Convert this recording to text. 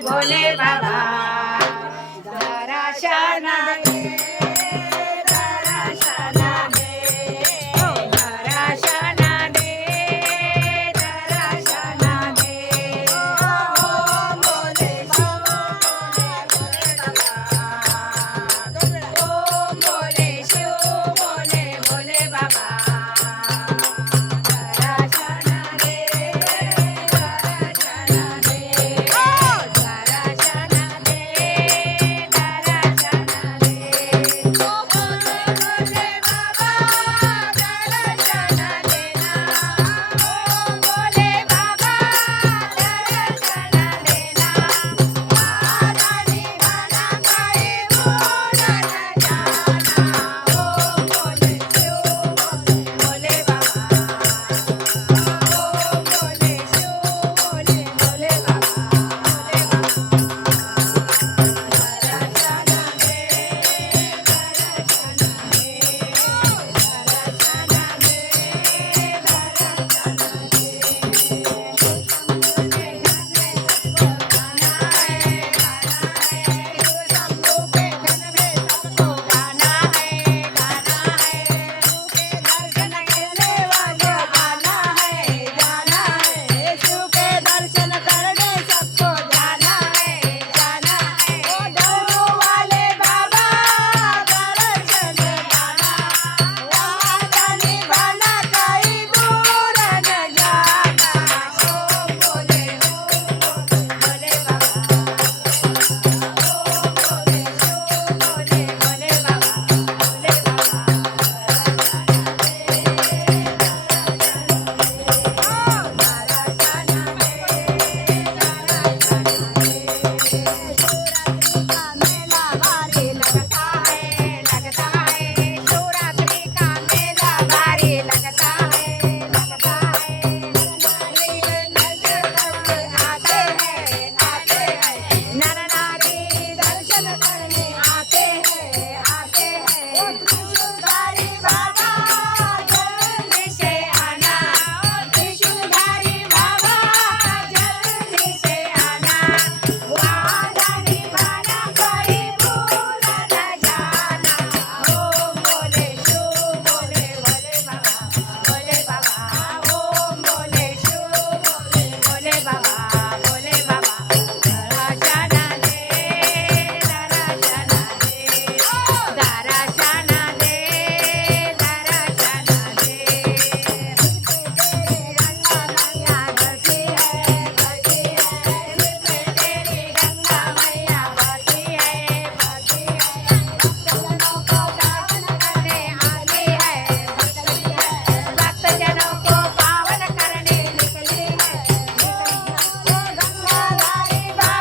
bolevada.